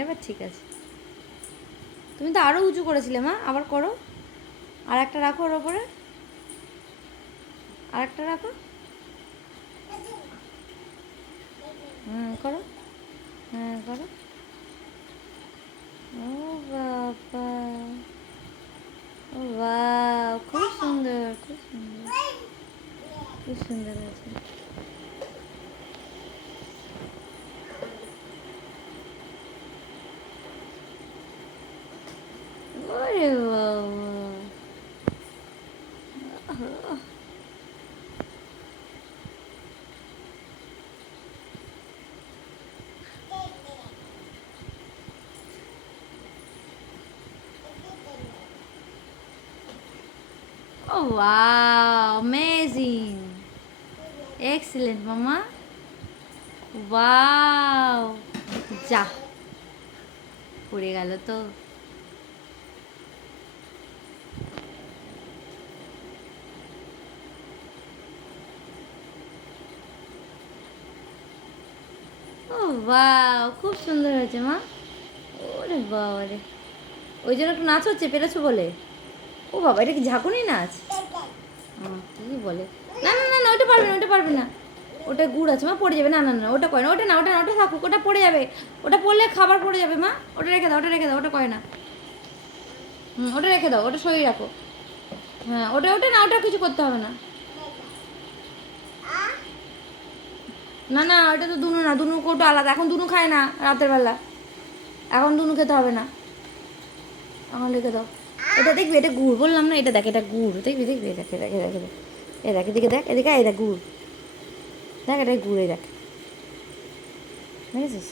এবার ঠিক আছে। তুমি তো আরো উঁচু করেছিলে মা, আবার করো। আর একটা রাখো ওর ওপরে, আর একটা রাখো। করো। হ্যাঁ করো। ও বাবা, ও বাহ, খুব সুন্দর, খুব সুন্দর, খুব সুন্দর আছে। ওরে বাবা, ও ওয়াও, অ্যামেজিং, এক্সিলেন্ট মামা, ওয়াও। যা, পড়ে গেল তো। ও বাহ, খুব সুন্দর হয়েছে মা। ওরে বাবা রে, ওই জন্য একটু নাচ হচ্ছে পেরেছো বলে। ও বাবা, এটা কি ঝাঁকুনি নাচ? কি বলে? না না না না, ওটা পারবে না, ওটা পারবে না। ওটা গুড় আছে মা, পড়ে যাবে। না না না, ওটা করে না, ওটা না, ওটা না, ওটা থাকুক, ওটা পড়ে যাবে। ওটা পড়লে খাবার পড়ে যাবে মা, ওটা রেখে দাও, ওটা রেখে দাও, ওটা করে না। ওটা রেখে দাও, ওটা সরিয়ে রাখো। হ্যাঁ, ওটা ওটা না, ওটা কিছু করতে হবে না। না না, ওটা তো দুনু না, দুনু কৌটো আলাদা। এখন দুনু খায় না রাতের বেলা, এখন দুনু খেতে হবে না। এখন রেখে দাও। এটা দেখবি, এটা গুড় বললাম না, এটা দেখ, এটা গুড়, দেখবি দেখবি, দেখে দেখে দেখে দেখ, এ দেখ, এদিকে দেখ, এদিকে, এই দেখ গুড়, দেখ এটা গুড়, এই দেখ, দেখেছিস?